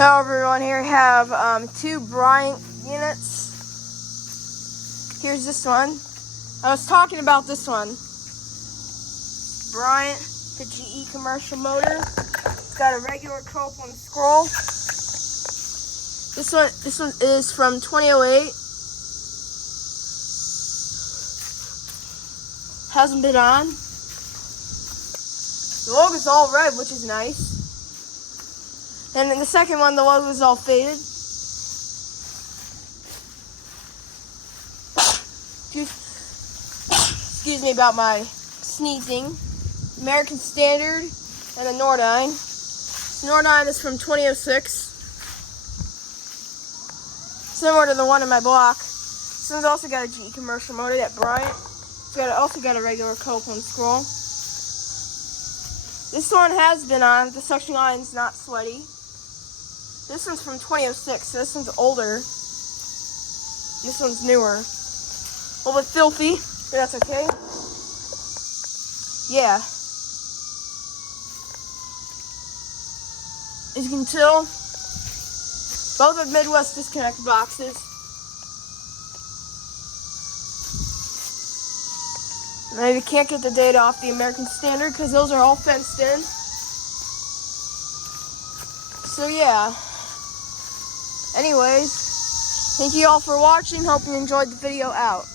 Hello everyone, here I have two Bryant units. Here's this one. I was talking about this one. Bryant, the GE commercial motor. It's got a regular cope on the scroll. This one is from 2008. Hasn't been on. The logo's all red, which is nice. And in the second one, the logo's all faded. Excuse me about my sneezing. American Standard and a Nordine. This Nordine is from 2006. Similar to the one in my block. This one's also got a GE commercial motor, that Bryant. It's also got a regular cope on scroll. This one has been on. The suction line's not sweaty. This one's from 2006, so this one's older. This one's newer. A little bit filthy, but that's okay. Yeah. As you can tell, both are Midwest disconnect boxes. Maybe can't get the data off the American Standard because those are all fenced in. So yeah. Anyways, thank you all for watching. Hope you enjoyed the video out.